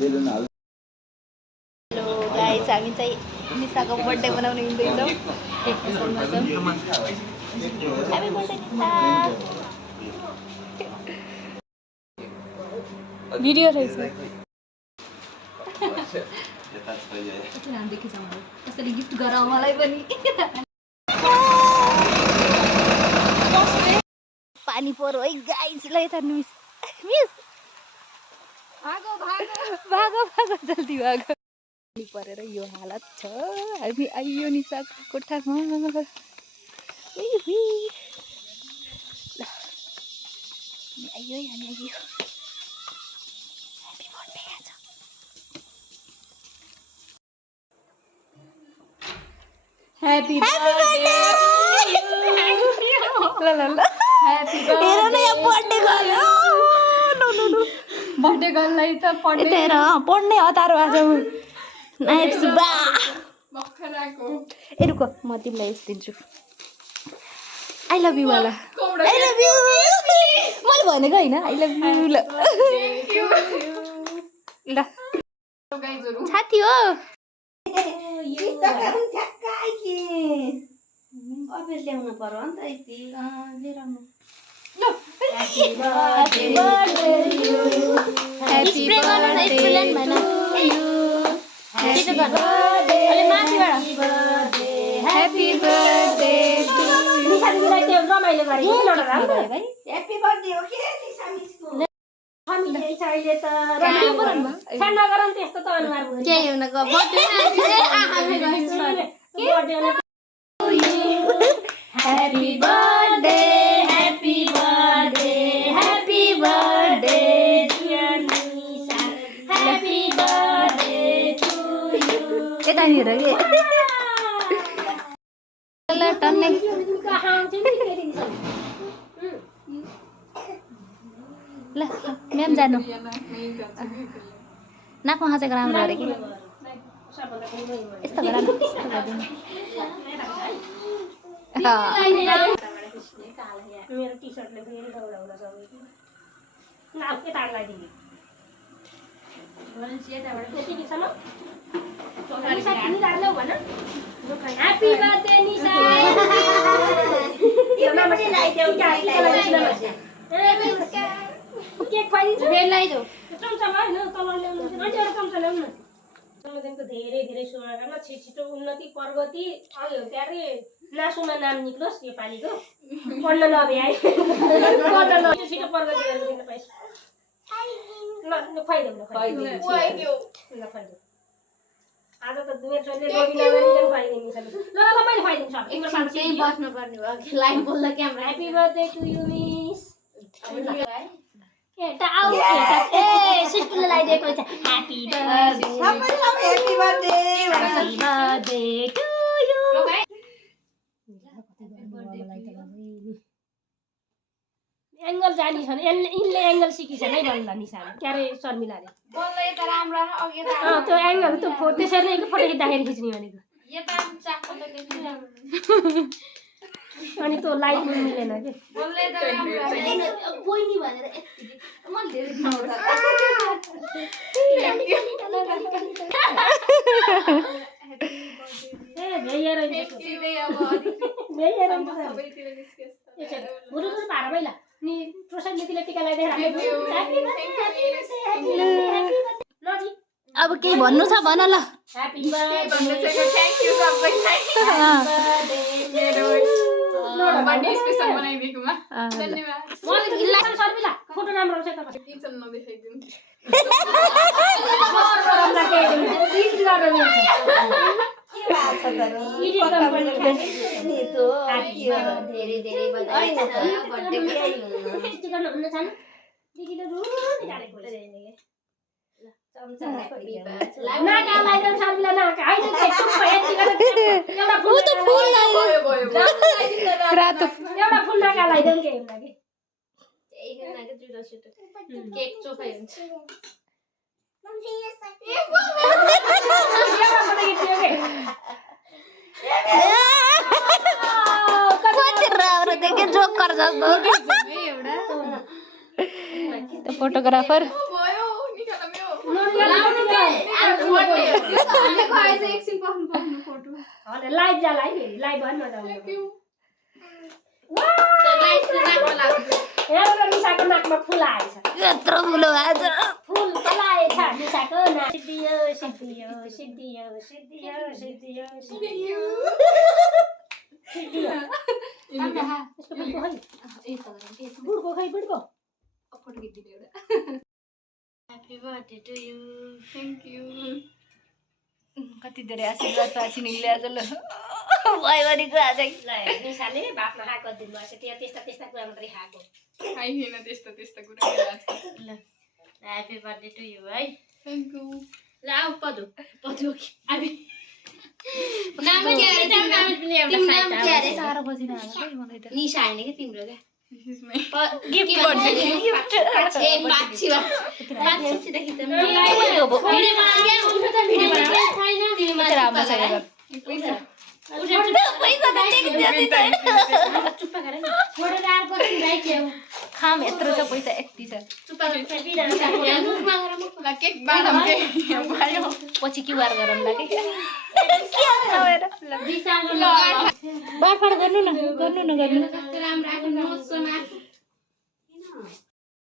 Hello guys, हामी चाहिँ निशाको बर्थडे बनाउन हिँड्दैछौँ। Happy birthday Nisha. भिडियो रहेछ। कसरी गिफ्ट गराऊ मलाई पनि। पानी परो है गाइस, ल यता मिस मिस भागो भागो भागो भागो जल्दी भागो। पानी परेर यो हालत छ। हामी आइयो निशाको कोठामा। आइयो हामी आइयो। ह्यापी बर्थडे आज। ह्यापी बर्थडे ल ल ल ह्यापी बर्थडे। हेर न यहाँ birthday girl. No no no birthday गर्ललाई त पढ्ने तेर पढ्ने हतारो आज। नाइस बा मखराको। ए रुक म तिमीलाई यस दिन्छु। आई लभ यु वाला। I love you. मैले भनेको हैन आई लभ यु। ल ल साथी हो। अबे ल्याउन पर्यो नि त यति लिएर आउनु। ल happy birthday to you. Happy birthday to you. Happy birthday. अलि माथिबाट happy birthday to you. Nisha दिदीलाई त्यो रमाइलो गरे कि लडा भाइ। ह्यापी बर्थडे हो के निशा मिसको। हामीले चाहिँ त रमाइलो गरौँ। छान नगरौँ त्यस्तो त अनुहार भयो। के हुनको बर्थडे आहाले गर्छु के birthday. Happy birthday, happy birthday, happy birthday dear Nisha. Happy birthday to you. Kita ni lagi. Kalau tanya. Lah, miam jano. Nak mau hasil kerang berapa lagi? Instagram. मेरो टी-शर्टले फेरि दौडाउन सक्यो। नाउ के तार लगाइदिए। भने यताबाट त्यतिसम्म। निशा तिमी लाग्लौ भन। Happy birthday Nisha. यो मामाले लगाइदेऊ केक खुवाइदिन्छु। बेल लगाइदेऊ। चम्चामा हैन तल ल्याउनु चाहिँ अनि एउटा चम्चा ल्याउनु न। जन्मदिनको धेरै धेरै शुभकामना। छिटो उन्नति प्रगति आयो क्यारे नासुमा नाम निक्लोस् यो पालिको। पढ्न नभ्याए पढ्न न छिटो प्रगति गर्न दिन पाइस्। ल खुवाइदेऊ न खुवाइदेऊ ल खुवाइदेऊ। आज त मेरो छोरीले रोगी नगरिकन खुवाइदिनु छ। ल ल मैले खुवाइदिन्छु। तिम्रो साथ चाहिँ बस्नु पर्ने भयो। लाइन बोल्दा camera. Happy birthday to you miss. एटा आउ ए सिस्टरले लगाइदिएको छ। ह्यापी बर्थडे सबैलाई happy birthday. Happy birthday to you. Angle जानी छ इनले एंगल सिकी छ नै भन्ला निशाले क्यारे शर्मिलाले बोल्दै त राम्रो अघि त त्यो एंगल त त्यसरी नै फोटो खिच्दाखेरि खिच्ने भनेको यता चाकको त खिच्ने अनि त्यो लाइट मिलेन के बोल्दै त राम्रो बोइनी भनेर यति म धेरै खाउँदा ए भ्याएर सिधै अब भ्याएर सबैतिर निस्केछ गुरु गुरु भाडा मैला नि प्रसादले तिले टिका लगाइदै राखेको ह्यापी बर्थडे अब के भन्नु छ भन ल ह्यापी बर्थडे भन्नु छ थ्यांक यू सबैलाई मेरो बर्थडे स्पेशल बनाइदिएकोमा धन्यवाद मलाई गिल्ला शर्मिला फोटो राम्रो आउँछ त किचन नदेखाइदिनु धेरै धेरै बधाई छ बर्थडे हुन छन् दिदीले रुनी डालेको छ चम्चा नाका लाइदन शर्मिला नाका हैन त्यस्तो यति गरेर एउटा फुल त फुल भयो रातो एउटा फुल नाका लाइदन के हुन्छ के त्यही नाका जुडो सुटो केक चोखै हुन्छ फोटोग्राफर एकछिन पर्खनु फोटो लाइभ जाला है फेरि लाइभ भन् न एउटा निसाको नाकमा फुल आएछ यत्रो फुल आज फुल पलाएछ निसाको नाक सिद्धियो सिद्धियो सिद्धियो सिद्धियो सिद्धियो सिद्धियो सिद्धियो यसको बुढको खै बुढको खै बुढको फोटो खिच्दिनु एउटा happy birthday to you thank you कति धेरै आशीर्वाद पाछि निले आज ल भइवरीको आजै ल निसाले भात नखाएको दिन भएछ त्यस्ता त्यस्ता कुरा मात्रै खाएको खाइदिएन त्यस्तो कुरा ल ह्यापी बर्थडे टु यु है थ्याङ्क यू ल आऊ पदु पदु आबी नाम के अरे नाम पनि एउटा साइड के अरे 4 बजे न आएको मलाई त निसा हैन के तिम्रो क्या this is my gift birthday ए पाछी पाछी देखि त भिडियो भिडियो बना के उठो त भिडियो बना तिमी मात्र राम्रो छैन पैसा पैसा त टेक्दै छैन चुप्पा गरे छोडे रात पछि राइ के खाम यत्रो छ पैसा यति छ चुप्पा गरे बिना मुखमा गरे मुखमा ला केक बाडम के भयो पछि क्युआर गरौँ ल के दिशा बाडफाड गर्नु न गर्नु राम्रो आफ्नो नोट सोना